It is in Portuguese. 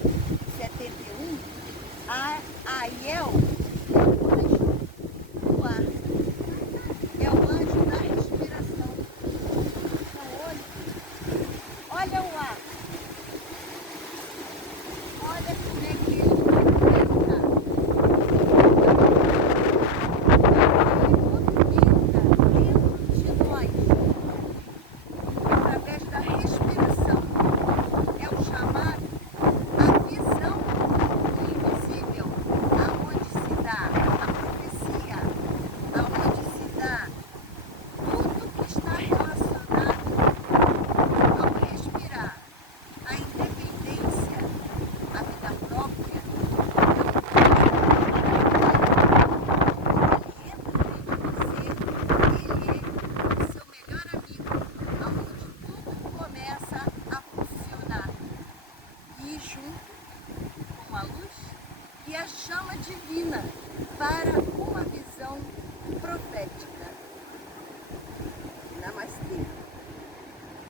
71, a Haiaiel é o anjo do ar, é o anjo da respiração. Então, olha o ar, olha como é que ele movimenta. Dentro de nós, através da respiração, é o chamado a visão do invisível, aonde se dá a profecia, aonde se dá tudo que está relacionado ao respirar, à independência, à vida própria. Ele entra dentro de você, ele é o seu melhor amigo, aonde tudo começa a funcionar. E junto com a luz e a chama divina para uma visão profética.